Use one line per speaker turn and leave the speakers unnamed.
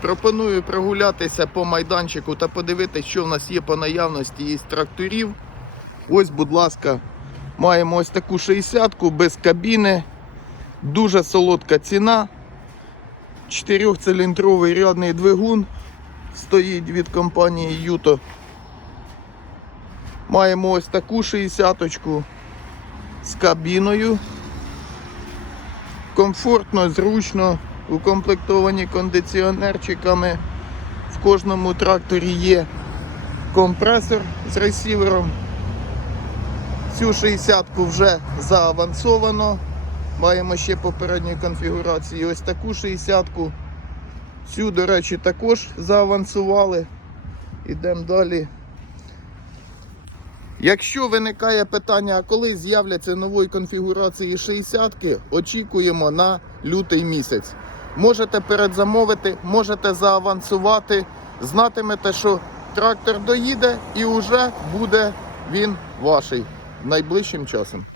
Пропоную прогулятися по майданчику та подивитися, що в нас є по наявності із тракторів. Ось, будь ласка, маємо ось таку 60-ку без кабіни. Дуже солодка ціна. Чотирьохциліндровий рядний двигун стоїть від компанії Юто. Маємо ось таку 60-ку з кабіною. Комфортно, зручно, укомплектовані кондиціонерчиками. В кожному тракторі є компресор з ресівером. Цю 60-ку вже заавансовано. Маємо ще попередньої конфігурації. Ось таку 60-ку. Цю, до речі, також заавансували. Ідемо далі. Якщо виникає питання, коли з'являться нової конфігурації 60-ки, очікуємо на лютий місяць. Можете передзамовити, можете заавансувати, знатимете, що трактор доїде і вже буде він ваший найближчим часом.